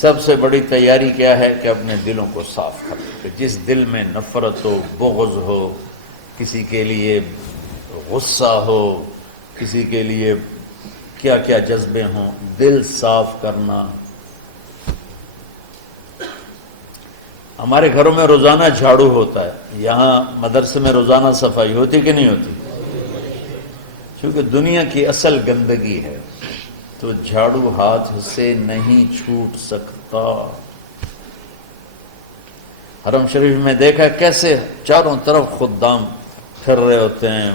سب سے بڑی تیاری کیا ہے کہ اپنے دلوں کو صاف کر لیں. جس دل میں نفرت ہو، بغض ہو، کسی کے لیے غصہ ہو، کسی کے لیے کیا کیا جذبے ہوں، دل صاف کرنا. ہمارے گھروں میں روزانہ جھاڑو ہوتا ہے، یہاں مدرسے میں روزانہ صفائی ہوتی کہ نہیں ہوتی؟ کیونکہ دنیا کی اصل گندگی ہے تو جھاڑو ہاتھ سے نہیں چھوٹ سکتا. حرم شریف میں دیکھا کیسے چاروں طرف خدام پھر رہے ہوتے ہیں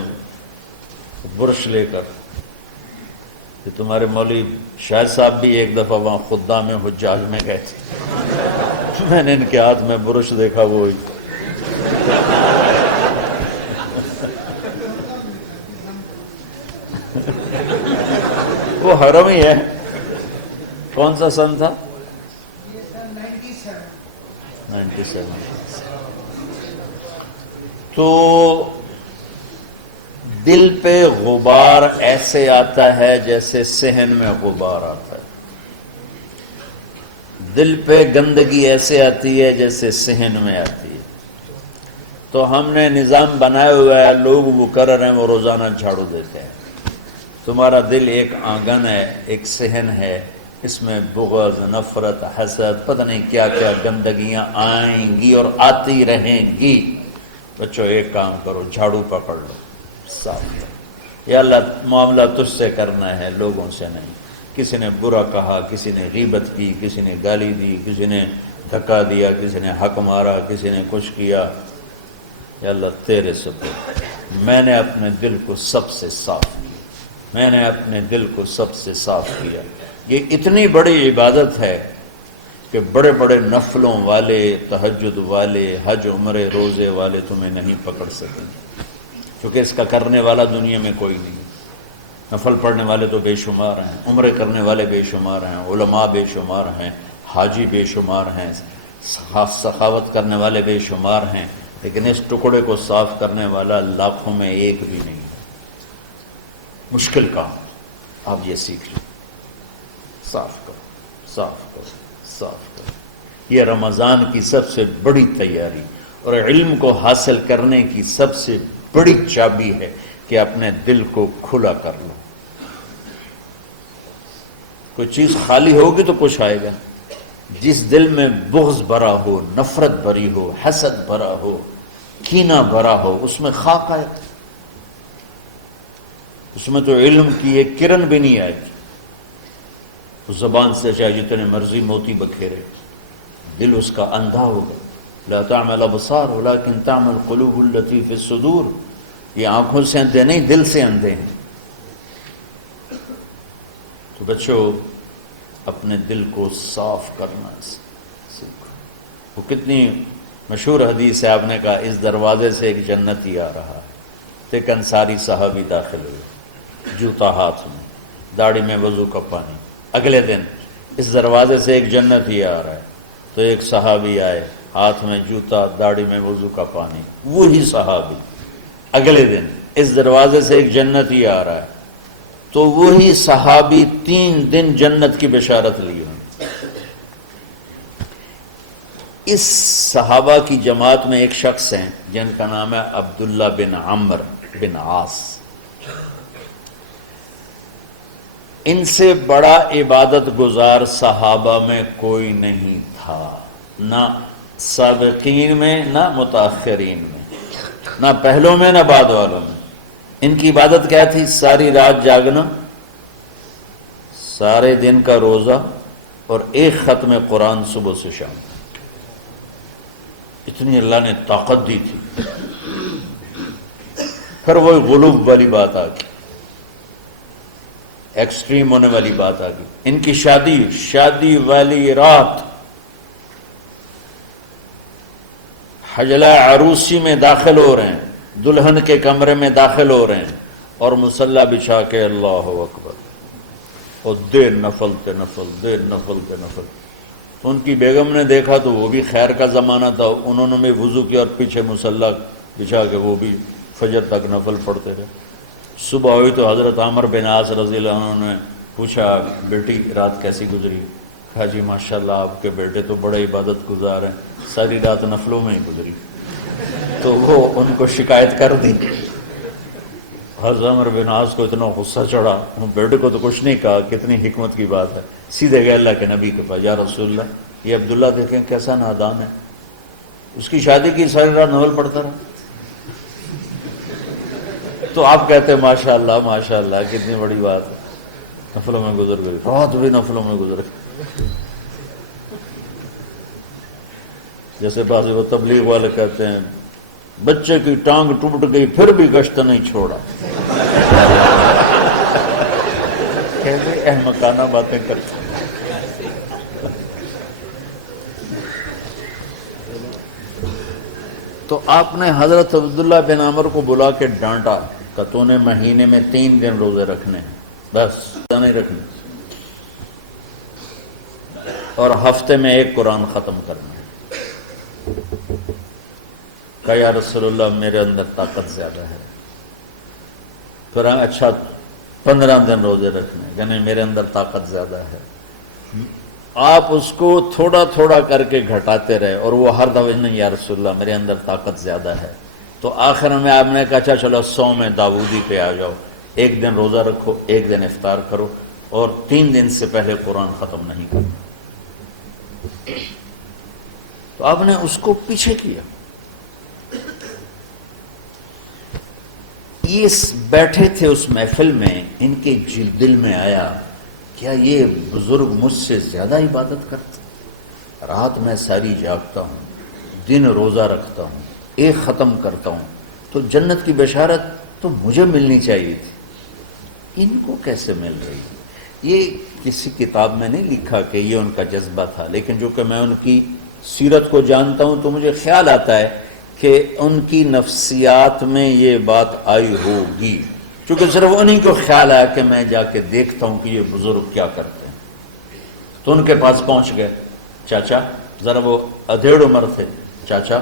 برش لے کر. کہ تمہارے مولوی شاہد صاحب بھی ایک دفعہ وہاں خدام حجاج میں گئے تھے، میں نے ان کے ہاتھ میں برش دیکھا وہی. وہ حرم ہی ہے. کون سا سن تھا؟ 97. تو دل پہ غبار ایسے آتا ہے جیسے صحن میں غبار آتا ہے. دل پہ گندگی ایسے آتی ہے جیسے صحن میں آتی ہے. تو ہم نے نظام بنایا ہوا ہے، لوگ وہ کر رہے ہیں، وہ روزانہ جھاڑو دیتے ہیں. تمہارا دل ایک آنگن ہے، ایک صحن ہے، اس میں بغض، نفرت، حسد، پتہ نہیں کیا کیا گندگیاں آئیں گی اور آتی رہیں گی. بچوں ایک کام کرو، جھاڑو پکڑ لو، صاف کرو. یا اللہ معاملہ تجھ سے کرنا ہے، لوگوں سے نہیں. کسی نے برا کہا، کسی نے غیبت کی، کسی نے گالی دی، کسی نے دھکا دیا، کسی نے حق مارا، کسی نے کچھ کیا. یا اللہ تیرے سبب میں نے اپنے دل کو سب سے صاف کیا، میں نے اپنے دل کو سب سے صاف کیا. یہ اتنی بڑی عبادت ہے کہ بڑے بڑے نفلوں والے، تہجد والے، حج عمرے روزے والے تمہیں نہیں پکڑ سکیں گے، کیونکہ اس کا کرنے والا دنیا میں کوئی نہیں. نفل پڑھنے والے تو بے شمار ہیں، عمرے کرنے والے بے شمار ہیں، علماء بے شمار ہیں، حاجی بے شمار ہیں، سخاوت کرنے والے بے شمار ہیں، لیکن اس ٹکڑے کو صاف کرنے والا لاکھوں میں ایک بھی نہیں. مشکل کام، آپ یہ سیکھ لیں. صاف کرو، صاف کرو، صاف کرو. یہ رمضان کی سب سے بڑی تیاری اور علم کو حاصل کرنے کی سب سے بڑی چابی ہے کہ اپنے دل کو کھلا کر لو. کوئی چیز خالی ہوگی تو کچھ آئے گا. جس دل میں بغض بھرا ہو، نفرت بھری ہو، حسد بھرا ہو، کینہ بھرا ہو، اس میں خاک آئے، اس میں تو علم کی ایک کرن بھی نہیں آئے گی. اس زبان سے چاہے جتنے مرضی موتی بکھیرے، دل اس کا اندھا ہوگا. لا تعمل ابصار ولكن تعمل قلوب التي في الصدور. یہ آنکھوں سے اندھے نہیں، دل سے اندھے ہیں. تو بچوں اپنے دل کو صاف کرنا سیکھو. وہ کتنی مشہور حدیث ہے، آپ نے کہا اس دروازے سے ایک جنتی آ رہا. ایک انصاری صحابی داخل ہوئے، جوتا ہاتھ میں، داڑھی میں وضو کا پانی. اگلے دن اس دروازے سے ایک جنتی آ رہا ہے، تو ایک صحابی آئے، ہاتھ میں جوتا، داڑھی میں وضو کا پانی. وہی صحابی اگلے دن اس دروازے سے ایک جنتی آ رہا ہے، تو وہی صحابی 3 دن جنت کی بشارت لی ہوئی. اس صحابہ کی جماعت میں ایک شخص ہیں جن کا نام ہے عبداللہ بن عمرو بن عاص. ان سے بڑا عبادت گزار صحابہ میں کوئی نہیں تھا، نہ سابقین میں نہ متاخرین میں، نہ پہلوں میں نہ بعد والوں میں. ان کی عبادت کیا تھی؟ ساری رات جاگنا، سارے دن کا روزہ، اور ایک ختم قرآن صبح سے شام. اتنی اللہ نے طاقت دی تھی. پھر وہی غلوب والی بات آ گئی، ایکسٹریم ہونے والی بات آ گئی. ان کی شادی والی رات حجلہ عروسی میں داخل ہو رہے ہیں، دلہن کے کمرے میں داخل ہو رہے ہیں، اور مصلی بچھا کے اللہ اکبر، اور دیر نفل پہ نفل، دیر نفل پہ نفل. تو ان کی بیگم نے دیکھا تو وہ بھی خیر کا زمانہ تھا، انہوں نے بھی وضو کیا اور پیچھے مصلی بچھا کے وہ بھی فجر تک نفل پڑھتے رہے. صبح ہوئی تو حضرت عمرو بن عاص رضی اللہ عنہ نے پوچھا بیٹی رات کیسی گزری؟ کہا جی ماشاءاللہ آپ کے بیٹے تو بڑے عبادت گزار ہیں، ساری رات نفلوں میں ہی گزری۔ تو وہ ان کو شکایت کر دی۔ حضرت عمر بن عاص کو اتنا غصہ چڑھا، بیٹے کو تو کچھ نہیں کہا، کتنی حکمت کی بات ہے، سیدھے گئے اللہ کے نبی کے پاس، یا رسول اللہ یہ عبداللہ دیکھیں کیسا نادان ہے، اس کی شادی کی ساری رات نفل پڑھتا رہا۔ تو آپ کہتے ہیں ماشاءاللہ ماشاءاللہ کتنی بڑی بات ہے، نفلوں میں گزر گئی، رات بھی نفلوں میں گزر گئی۔ جیسے بعض وہ تبلیغ والے کہتے ہیں بچے کی ٹانگ ٹوٹ گئی پھر بھی گشت نہیں چھوڑا، کیسے احمقانہ باتیں کرتے ہیں۔ تو آپ نے حضرت عبداللہ بن عمر کو بلا کے ڈانٹا کہ تو نے مہینے میں 3 دن روزے رکھنے ہیں، بس نہیں رکھنے، اور ہفتے میں 1 قرآن ختم کرنا ہے۔ کہا یا رسول اللہ میرے اندر طاقت زیادہ ہے۔ پھر اچھا 15 دن روزے رکھنے، یعنی میرے اندر طاقت زیادہ ہے۔ آپ اس کو تھوڑا تھوڑا کر کے گھٹاتے رہے، اور وہ ہر دفعہ نہیں یا رسول اللہ میرے اندر طاقت زیادہ ہے۔ تو آخر میں آپ نے کہا اچھا چلو 100 میں داؤدی پہ آ جاؤ، 1 دن روزہ رکھو، 1 دن افطار کرو، اور 3 دن سے پہلے قرآن ختم نہیں کرنا۔ تو آپ نے اس کو پیچھے کیا۔ یہ بیٹھے تھے اس محفل میں، ان کے دل میں آیا کیا یہ بزرگ مجھ سے زیادہ عبادت کرتے، رات میں ساری جاگتا ہوں، دن روزہ رکھتا ہوں، 1 ختم کرتا ہوں، تو جنت کی بشارت تو مجھے ملنی چاہیے تھی، ان کو کیسے مل رہی؟ یہ کسی کتاب میں نہیں لکھا کہ یہ ان کا جذبہ تھا، لیکن جو کہ میں ان کی سیرت کو جانتا ہوں تو مجھے خیال آتا ہے کہ ان کی نفسیات میں یہ بات آئی ہوگی، چونکہ صرف انہی کو خیال آیا کہ میں جا کے دیکھتا ہوں کہ یہ بزرگ کیا کرتے ہیں۔ تو ان کے پاس پہنچ گئے، چاچا ذرا، وہ ادھیڑ عمر تھے، چاچا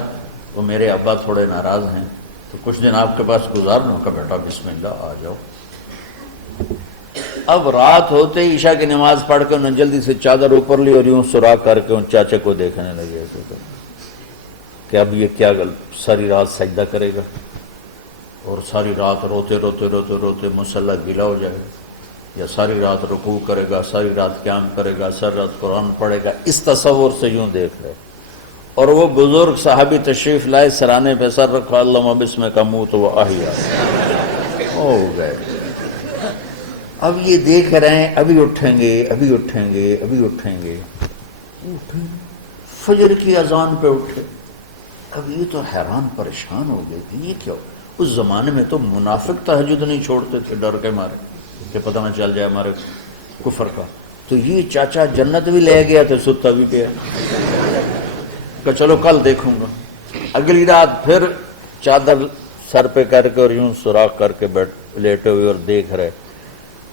وہ میرے ابا تھوڑے ناراض ہیں، تو کچھ دن آپ کے پاس گزار لوں کا، بیٹا بسم اللہ آ جاؤ۔ اب رات ہوتے ہی عشاء کی نماز پڑھ کے انہوں نے جلدی سے چادر اوپر لی اور یوں سراغ کر کے ان چاچے کو دیکھنے لگے کہ اب یہ کیا ساری رات سجدہ کرے گا، اور ساری رات روتے روتے روتے روتے مصلی گیلا ہو جائے گا، یا ساری رات رکوع کرے گا، ساری رات قیام کرے گا، ساری رات قرآن پڑھے گا، اس تصور سے یوں دیکھ رہے۔ اور وہ بزرگ صحابی تشریف لائے، سرانے پہ سر رکھا، اللہم بسمک اموت و احیا، ہو گئے۔ اب یہ دیکھ رہے ہیں ابھی اٹھیں گے، ابھی اٹھیں گے، ابھی اٹھیں گے، فجر کی اذان پہ اٹھے۔ اب یہ تو حیران پریشان ہو گئے کہ یہ کیا ہو؟ اس زمانے میں تو منافق تہجد نہیں چھوڑتے تھے ڈر کے مارے کہ پتہ نہ چل جائے ہمارے کفر کا۔ تو یہ چاچا جنت بھی لے گیا تو ستا بھی پیا کہ چلو کل دیکھوں گا۔ اگلی رات پھر چادر سر پہ کر کے اور یوں سوراخ کر کے لیٹے ہوئے اور دیکھ رہے۔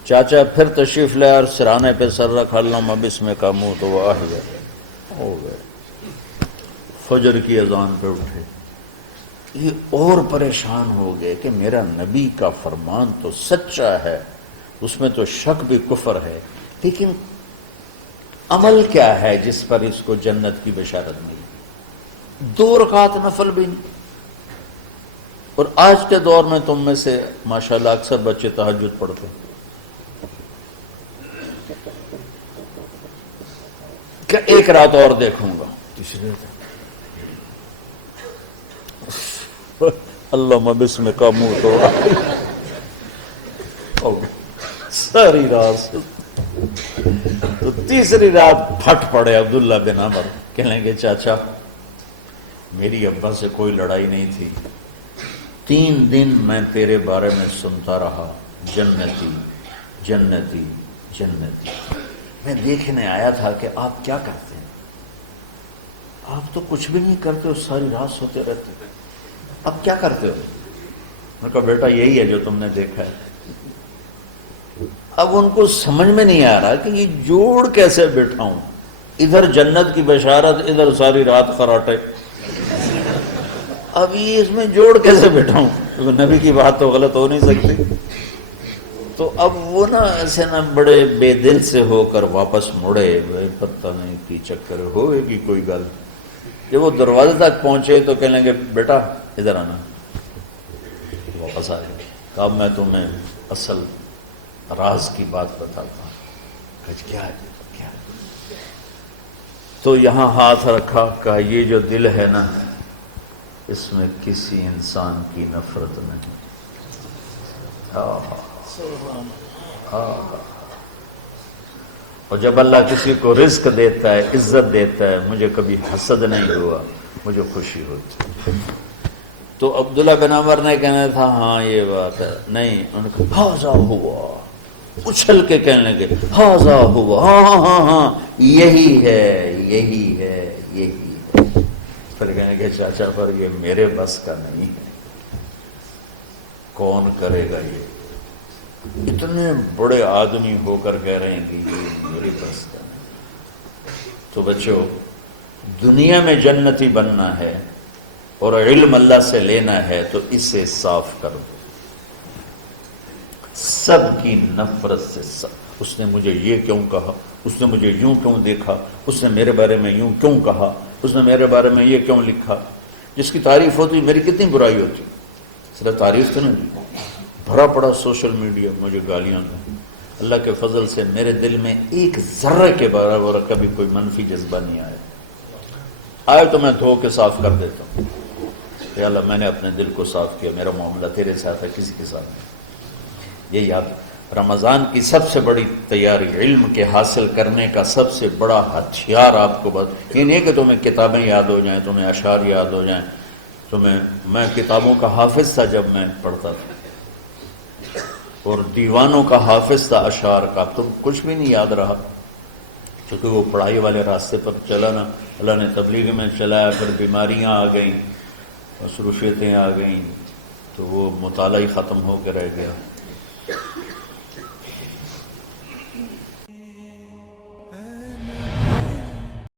چاچا پھر تشریف لے اور سرانے پہ سر رکھا، اللہم بسمک اموت و احیا، ہو گئے۔ فجر کی اذان پہ اٹھے، یہ اور پریشان ہو گئے کہ میرا نبی کا فرمان تو سچا ہے، اس میں تو شک بھی کفر ہے، لیکن عمل کیا ہے جس پر اس کو جنت کی بشارت ملی؟ 2 رکعت نفل بھی نہیں۔ اور آج کے دور میں تم میں سے ماشاءاللہ اکثر بچے تہجد پڑھتے ہیں، کہ 1 رات اور دیکھوں گا، تیسری رات اللہم بسمک اموت و احیا، ساری رات۔ تو تیسری رات پھٹ پڑے عبداللہ بن عمر، کہنے لگے چاچا میری ابا سے کوئی لڑائی نہیں تھی، 3 دن میں تیرے بارے میں سنتا رہا، جنتی جنتی جنتی۔ میں دیکھنے آیا تھا کہ آپ کیا کرتے ہیں، آپ تو کچھ بھی نہیں کرتے ہو، ساری رات سوتے رہتے ہو، اب کیا کرتے ہو؟ میں کہا بیٹا یہی ہے جو تم نے دیکھا ہے۔ اب ان کو سمجھ میں نہیں آ رہا کہ یہ جوڑ کیسے بٹھاؤں، ادھر جنت کی بشارت، ادھر ساری رات خراٹے، اب یہ اس میں جوڑ کیسے بٹھاؤں؟ نبی کی بات تو غلط ہو نہیں سکتی۔ تو اب وہ نا ایسے نا بڑے بے دل سے ہو کر واپس مڑے، پتہ نہیں کی چکر ہوئے گی کوئی گل۔ جب وہ دروازے تک پہنچے تو کہنے لگے بیٹا ادھر آنا، واپس آ گئے۔ اب میں تمہیں اصل راز کی بات بتاتا ہوں۔ کیا ہے کیا؟ تو یہاں ہاتھ رکھا، کہا یہ جو دل ہے نا اس میں کسی انسان کی نفرت نہیں۔ اور جب اللہ کسی کو رزق دیتا ہے، عزت دیتا ہے، مجھے کبھی حسد نہیں ہوا، مجھے خوشی ہوتی۔ تو عبداللہ بن عمر نے کہنا تھا ہاں یہ بات ہے، نہیں، ان کو ہاذا ہوا، اچھل کے کہنے لگے ہاذا ہوا، ہاں ہاں ہاں ہاں یہی ہے یہی ہے یہی ہے۔ پھر کہنے کہ چاچا پر یہ میرے بس کا نہیں ہے، کون کرے گا یہ؟ اتنے بڑے آدمی ہو کر کہہ رہے ہیں کہ یہ میرے بس کا نہیں۔ تو بچوں، دنیا میں جنتی بننا ہے اور علم اللہ سے لینا ہے تو اسے صاف کر دو، سب کی نفرت سے۔ سب، اس نے مجھے یہ کیوں کہا، اس نے مجھے یوں کیوں دیکھا، اس نے میرے بارے میں یوں کیوں کہا، اس نے میرے بارے میں یہ کیوں لکھا۔ جس کی تعریف ہوتی میری کتنی برائی ہوتی، صرف تعریف تو نہیں، بھرا پڑا سوشل میڈیا مجھے گالیاں دیں۔ اللہ کے فضل سے میرے دل میں ایک ذرے کے برابر کبھی کوئی منفی جذبہ نہیں آیا تو میں دھو کے صاف کر دیتا ہوں۔ یا اللہ میں نے اپنے دل کو صاف کیا، میرا معاملہ تیرے ساتھ ہے، کسی کے ساتھ نہیں۔ یہ یاد، رمضان کی سب سے بڑی تیاری، علم کے حاصل کرنے کا سب سے بڑا ہتھیار آپ کو بس یہ نہیں کہ تمہیں کتابیں یاد ہو جائیں، تمہیں اشعار یاد ہو جائیں، میں کتابوں کا حافظ تھا جب میں پڑھتا تھا، اور دیوانوں کا حافظ تھا اشعار کا، تم کچھ بھی نہیں یاد رہا، کیونکہ وہ پڑھائی والے راستے پر چلا نا، اللہ نے تبلیغ میں چلایا، پھر بیماریاں آ گئیں، مصروفیتیں آ گئیں، تو وہ مطالعہ ہی ختم ہو کے رہ گیا۔